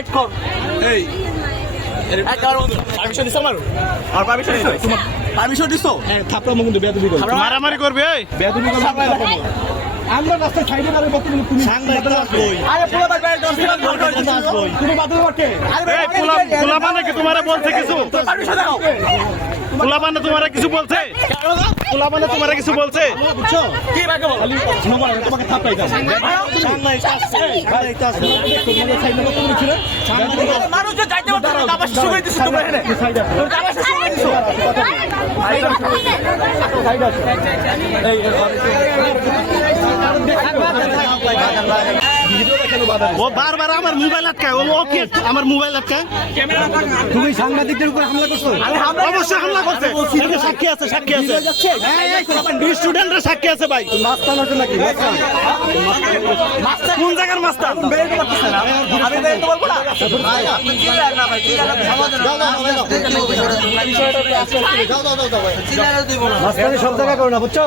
side কর এই permission দিছ আমার আর পারমিশন দিছ তোমার পারমিশন দিছ হ্যাঁ থাপড়া মুখ কিন্তু বেয়াদবি করবে মারামারি করবে এই বেয়াদবি করবে আমরা রাস্তায় সাইডে দাঁড়িয়ে বলতে তুমি সাংবাদিক কই আরে পোলা ভাই ভাই তুমি বাদে ওকে এই পোলা মানে কি তোমারে বলছে কিছু পারমিশন দাও পোলা মানে তোমারে কিছু বলছে পোলা মানে তোমারে কিছু বলছে বুঝছো কি ভাই বল তোমাকে থাপড়াই দাও সাংবাদিক আসছে সাংবাদিক আসছে তোমাদের সাইডে কত তুমি ছিল মানুষ যে যাইতে পারতো না আবার শুরু করে দিছো তোমরা এখানে তোমরা আবার শুরু করে দিছো সাইড আছে এই ও বারবার আমার মোবাইল আটকায় ও ওকে আমার মোবাইল আটকায় তুমি সাংবাদিকদের উপর হামলা করছো অবশ্যই হামলা করছে সাক্ষী আছে স্টুডেন্টরা সাক্ষী আছে ভাই মাস্তান আছে নাকি কোন জায়গার মাস্টার আমি বেরোতে বলবো না মাস্তানি সব জায়গায় করো না বুঝছো